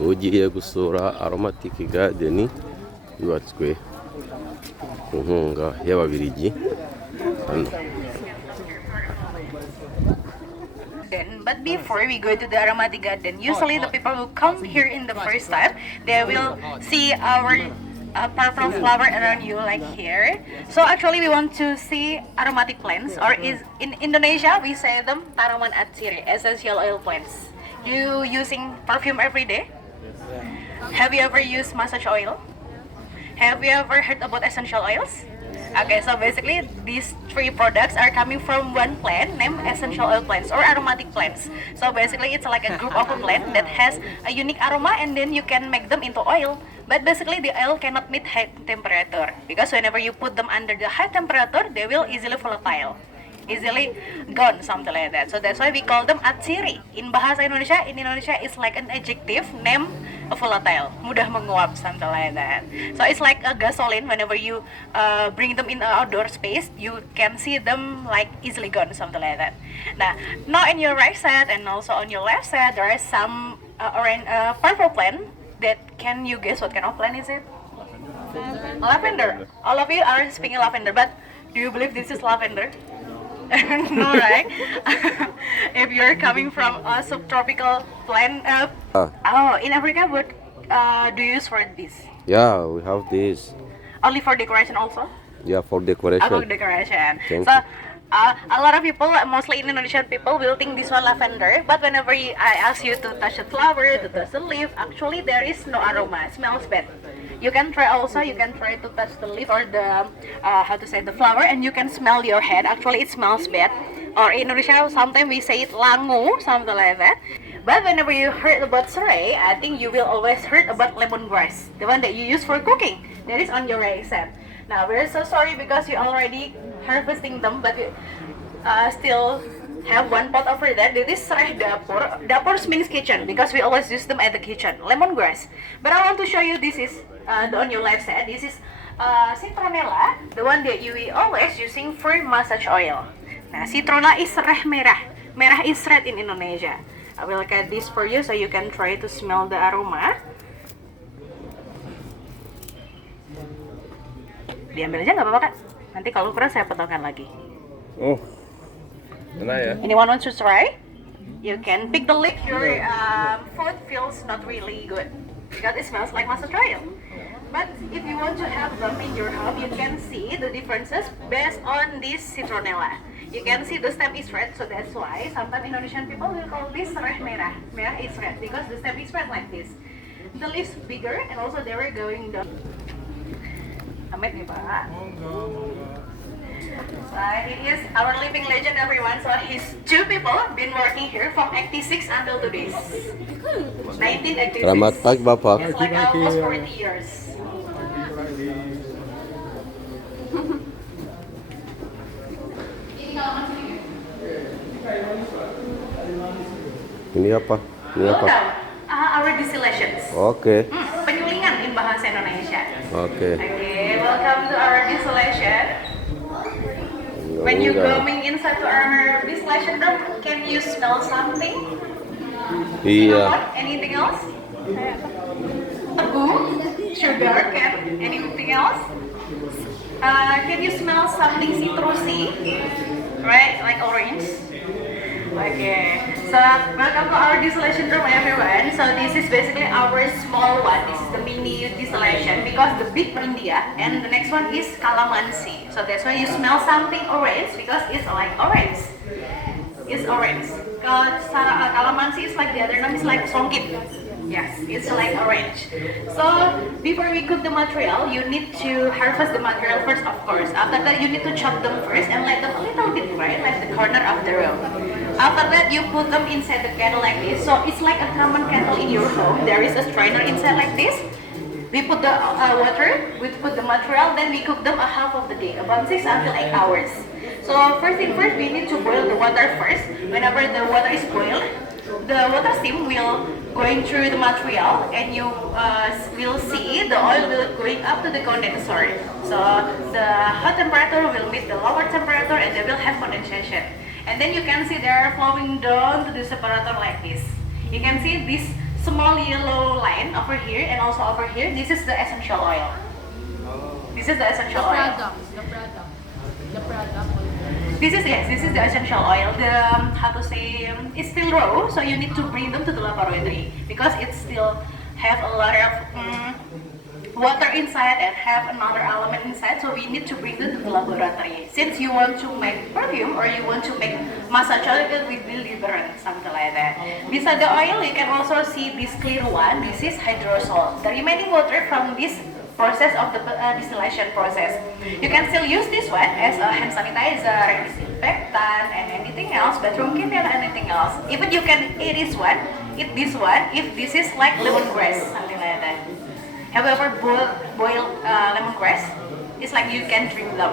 ugiye gusura Aromatic Garden yubatswe ku nkunga y'Ababiligi hano. But before we go to the Aromatic Garden, usually the people who come here in the first time, they will see our purple flower around you like here. So actually we want to see aromatic plants, or is in Indonesia we say them tanaman atsiri, essential oil plants. You using perfume every day? Have you ever used massage oil? Have you ever heard about essential oils? Okay, so basically these three products are coming from one plant named essential oil plants or aromatic plants. So basically it's like a group of a plant that has a unique aroma, and then you can make them into oil. But basically the oil cannot meet high temperature, because whenever you put them under the high temperature, they will easily volatile, easily gone, something like that. So that's why we call them atsiri. In bahasa Indonesia, it's like an adjective name volatile, mudah menguap, something like that. So it's like a gasoline. Whenever you bring them in an outdoor space, you can see them like easily gone, something like that. Now in your right side and also on your left side, there is some orange, purple plant. That, can you guess what kind of plant is it? Lavender. All of you are speaking lavender, but do you believe this is lavender? No, right? If you're coming from a subtropical plant, in Africa, what do you use for this? Yeah, we have this. Only for decoration also? Yeah, for decoration. For decoration. Thank So you. a lot of people, mostly Indonesian people, will think this one lavender. But whenever I ask you to touch the flower, to touch the leaf, actually there is no aroma. It smells bad. You can try also. You can try to touch the leaf or the the flower, and you can smell your head. Actually, it smells bad. Or in Indonesia, sometimes we say it langu, something like that. But whenever you heard about serai, I think you will always heard about lemongrass, the one that you use for cooking. That is on your right side. Now we're so sorry because you already harvesting them, but you still have one pot over there. This is serai dapur. Dapur means kitchen, because we always use them at the kitchen. Lemongrass. But I want to show you, this is on your left side. This is citronella, the one that you always using for massage oil. Nah, citronella is sereh merah. Merah is red in Indonesia. I will cut this for you so you can try to smell the aroma. Diambil aja nggak apa-apa, Kak. Nanti kalau kurang saya potongkan lagi. Oh, enak ya. Anyone wants to try? You can pick the leaf. Your food feels not really good because it smells like massage oil. But if you want to have them in your home, you can see the differences based on this citronella. You can see the stem is red, so that's why sometimes Indonesian people will call this sereh merah. Merah is red because the stem is red like this. The leaves bigger, and also they were going down. Amit nih Pak. It is our living legend, everyone. So his two people been working here from 86 until today. 1986. Selamat pagi Bapak. It's like almost 40 years. Ini apa? Ini apa? Our distillations. Oke. Penyulingan in bahasa Indonesia. Oke. Okay, welcome to our distillation. When you going inside to our distillation room, can you smell something? Iya. Anything else? Tebu, sugar, can anything else? Can you smell something citrusy? Right, like orange. Okay, so welcome to our distillation room, everyone. So this is basically our small one. This is the mini distillation, because the big India and the next one is calamansi. So that's why you smell something orange, because it's like orange. It's orange. Kalau calamansi is like the other name is like songkit. Yes, it's like orange. So before we cook the material, you need to harvest the material first, of course. After that, you need to chop them first and let them a little bit dry, like the corner of the room. After that, you put them inside the kettle like this. So it's like a common kettle in your home. There is a strainer inside like this. We put the water, we put the material, then we cook them a half of the day, about 6 until 8 hours. So first thing first, we need to boil the water first. Whenever the water is boiled, the water steam will going through the material, and you will see the oil will going up to the condenser. So the hot temperature will meet the lower temperature, and they will have condensation. And then you can see they are flowing down to the separator like this. You can see this small yellow line over here and also over here. This is the essential oil. This is the essential oil. This is the essential oil. The how to say it's still raw, so you need to bring them to the laboratory because it still have a lot of water inside and have another element inside. So we need to bring them to the laboratory. Since you want to make perfume or you want to make massage oil with deodorant, something like that. Beside the oil, you can also see this clear one. This is hydrosol. The remaining water from this process of the distillation process. You can still use this one as a hand sanitizer, disinfectant, and anything else, bathroom cleaner, anything else. Even you can eat this one if this is like lemongrass, something like that. Have you ever boiled lemongrass? It's like you can drink them.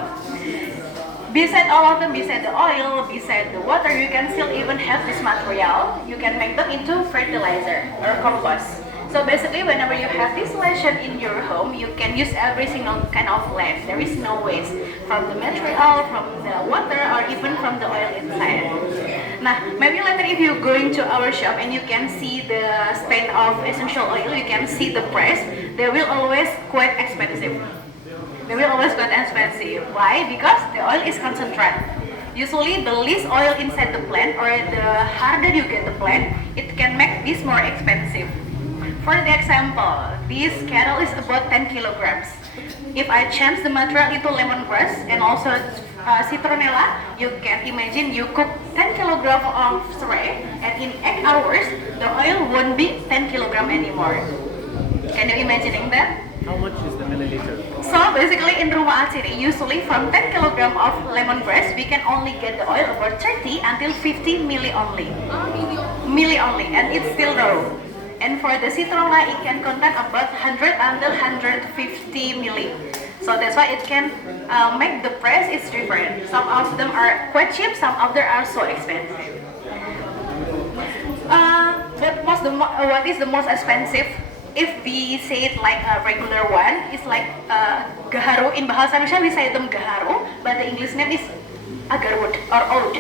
Beside all of them, beside the oil, beside the water, you can still even have this material. You can make them into fertilizer or compost. So basically, whenever you have distillation in your home, you can use every single kind of land. There is no waste from the material, from the water, or even from the oil inside. Now, maybe later if you're going to our shop and you can see the stand of essential oil, you can see the price. They will always quite expensive. Why? Because the oil is concentrate. Usually, the less oil inside the plant or the harder you get the plant, it can make this more expensive. For the example, this kettle is about 10 kilograms. If I change the material into lemongrass and also citronella, you can imagine you cook 10 kilograms of serai and in 8 hours, the oil won't be 10 kilograms anymore. Can you imagine that? How much is the milliliter? So basically in Rumah Aciri, usually from 10 kilograms of lemongrass, we can only get the oil about 30 until 50 milli only. Milli only, and it's still raw. And for the citronella, it can contain about 100 until 150 milli. So that's why it can make the price is different. Some of them are quite cheap, some of them are so expensive. What is the most expensive? If we say it like a regular one, it's like gaharu. In bahasa Indonesia we say them gaharu, but the English name is agarwood or oud.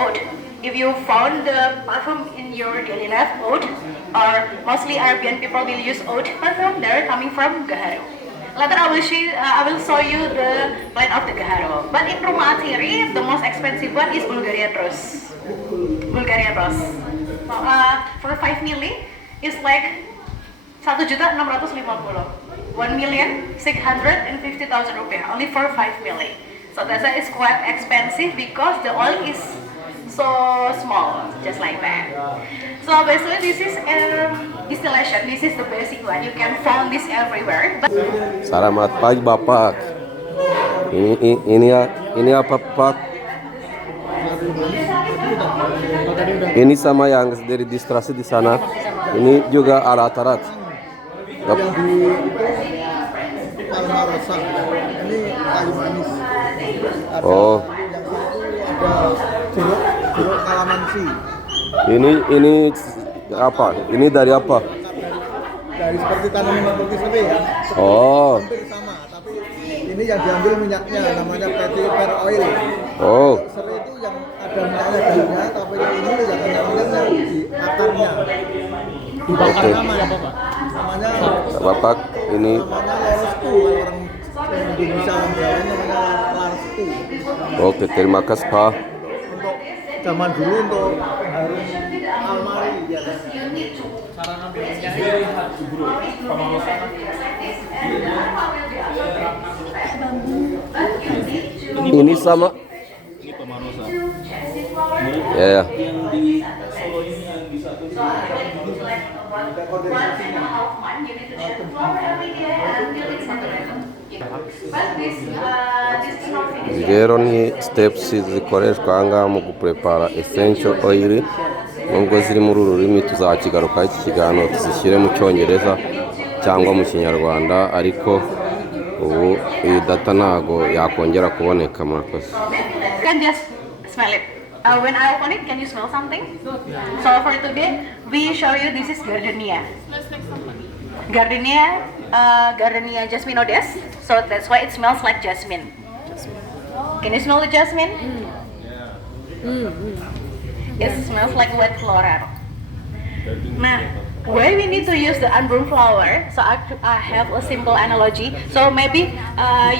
Oud. If you found the perfume in your daily life, oud, or mostly Arabian people will use oud perfume, they're coming from gaharu. Later I will show you the blend of the gaharu. But in Rumah Aciri, the most expensive one is Bulgarian rose. Bulgarian rose. For 5 milli, it's like 1.650.000. 1,650,000 rupiah only for 5 milli. So that's why it's quite expensive because the oil is so small, just like that. So basically this is distillation. This is the basic one. You can find this everywhere. But Selamat pagi Bapak. Ini apa Pak? Ini sama yang dari distrasi di sana. Ini juga alat-alat. Yang di Palmarosa ini kayu manis. Ada, Oh. Yang satu ada jeruk kalamansi. Ini apa? Ini dari apa? Dari seperti tanaman seperti serai ya. Oh. Hampir sama, tapi ini yang diambil minyaknya namanya vetiver oil. Oh. Serai itu yang ada minyaknya dalamnya, tapi yang ini yang minyaknya di akarnya. Oke. Namanya Bapak ini namanya larestu, orang Indonesia orang Jawa namanya larestu. oke, terima kasih Pak. Untuk zaman dulu untuk harum almari ya kan. Ini sama. Ini Pamarosa. Ya, ya. Yang di Solo ini yang di satu Rero ni steps zikoreshwa ahangaha mu guprepara essential oil. Nubwo ziri muri uru rurimi tuzakigarukaho iki kiganiro tuzishyire mu cyongereza cyangwa mu kinyarwanda, ariko ubu iyi data ntago yakongera kuboneka. Murakoze. can just smell it. When I open it, can you smell something? So for today, we show you this is gardenia. Gardenia jasminodes. So that's why it smells like jasmine. Can you smell the jasmine? It smells like wet floral. Nah, why we need to use the unblown flower? So I have a simple analogy. So maybe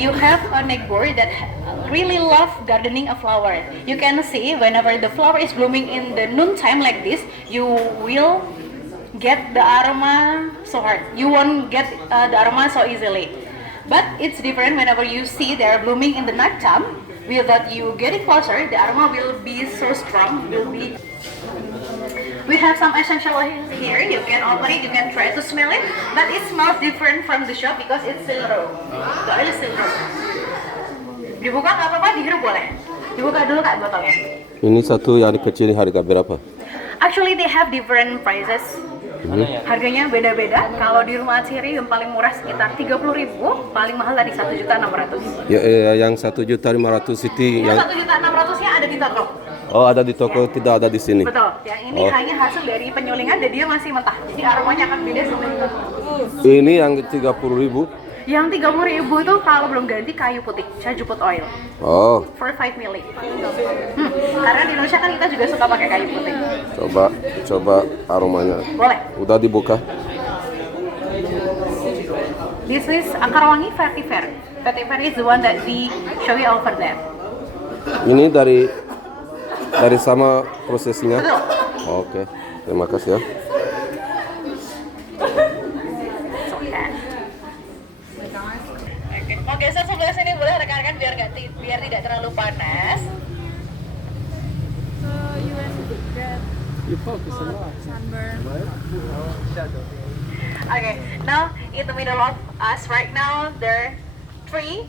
you have a neighbor that really love gardening a flower. You can see whenever the flower is blooming in the noontime like this, you will get the aroma so hard. You won't get the aroma so easily. But it's different whenever you see they are blooming in the nighttime. Without you getting closer, the aroma will be so strong. We have some essential oils here. You can open it, you can try to smell it, but it smells different from the shop because it's still raw. The oil is still raw. Dibuka nggak apa-apa, dihirup boleh. Dibuka dulu kak botolnya. Ini satu yang kecil harga berapa? Actually they have different prices. Harganya beda-beda. Kalau di rumah Ciri yang paling murah sekitar 30.000, paling mahal tadi 1.600.000. Ya, yang 1.500.000 itu yang 1.600.000-nya ada di toko. oh ada di toko, tidak ada di sini. Betul. Yang ini hanya hasil dari penyulingan dan dia masih mentah. Jadi aromanya akan beda sama di toko. Ini yang 30.000. Yang 30.000 itu kalau belum ganti kayu putih, Chajuput oil. Oh, For 5 ml. Karena di Indonesia kan kita juga suka pakai kayu putih. coba aromanya. Boleh. Udah dibuka? This is akar wangi vetiver. Vetiver is the one that we show you over there. Ini dari sama prosesnya? Betul. Oke, terima kasih ya. Mau geser sebelah sini boleh rekan-rekan biar tidak terlalu panas. Okay, now in the middle of us right now, there are 3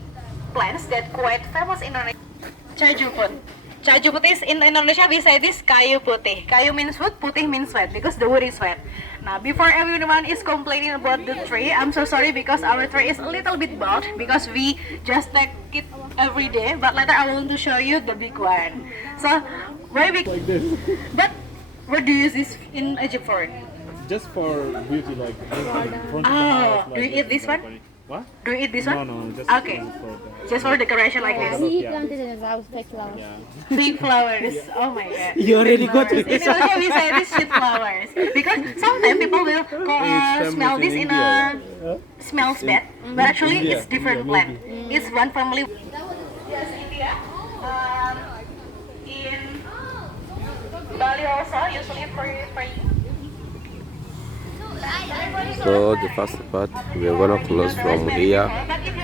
plants that quite famous in Indonesia. Chajuput. Chajuput is in Indonesia we say this kayu putih. Kayu means wood, putih means wet because the wood is wet. Now before everyone is complaining about the tree, I'm so sorry because our tree is a little bit bald because we just take it every day. But later I want to show you the big one. So very big. Like this. But what do you use this in Egypt for? Just for beauty, like front of the Oh, house, do you eat this one? What? Do you eat this one? No, just Okay. for the, Just for decoration like this. He planted in his house, take flowers. yeah. Big flowers. Oh my god. You already got Flowers. In Indonesia we say this shit flowers because sometimes people will smell this in a smells bad, but actually it's different plant. It's one family. Yes, India. In Bali also usually for you. So the first part we are gonna close from here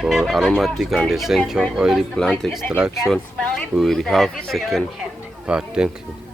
for aromatic and essential oil plant extraction. We will have second part. Thank you.